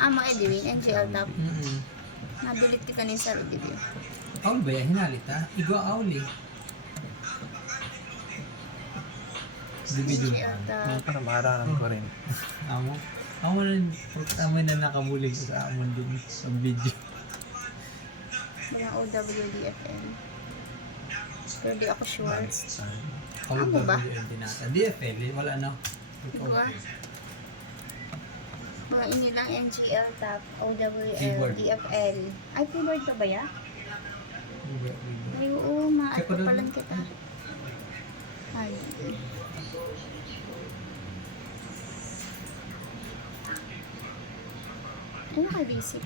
Amo Edwin, NGL top. Mm-mm. Nabilit ka kanina sa review. Aul ba yan? Hinalit ha? Igo aul eh. Division NGL 1. top. Para maaralan ko rin. Amo? Amo na nakabulig sa amon din sa video. Walang OWDFN. Pero di ako sure. Amo Amo ba? DFL, wala na. Diba? Mga ini lang NGL top, OWL, Keyboard. DFL. Ay, keyboard ka ba ya? Ay, oo, Kaya pa maapalan doon. kita. Ay. Ano ka basic?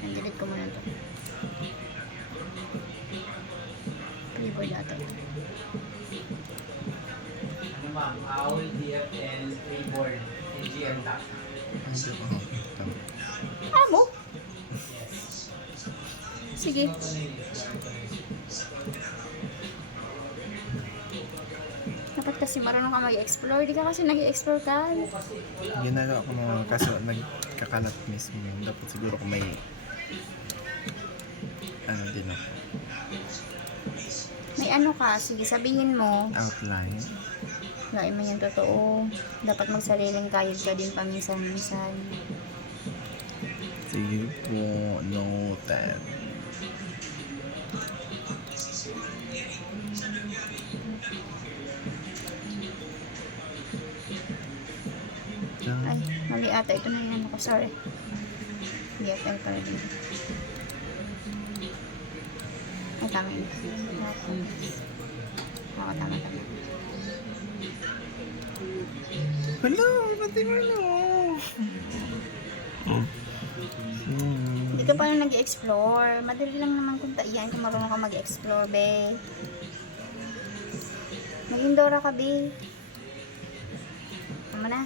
Ang delete ko muna ito. Keyboard ata ito. Ano ma'am? AOL, DFL, keyboard, NGM top. Amo? Sige. Dapat kasi marunong ka mag-explore. Di ka kasi nag-explore ka. Ginagawa ko naman kaso nagkakalat mismo yun. Dapat siguro kung may ano din ako. May ano ka. Sige, sabihin mo. Outline. Lain man yung totoo. Dapat magsariling kayod ka din paminsan-minsan. Sige po, noted. Ay, mali ata. Ito na yung ano ko. Sorry. DFL pala din. Ay, tama yun. Oo, tama. Hello, pati mo no. Hindi ka pala nag-explore. Madali lang naman kung iyan kung marunong ka mag-explore, be. Maging Dora ka, be. Tama na.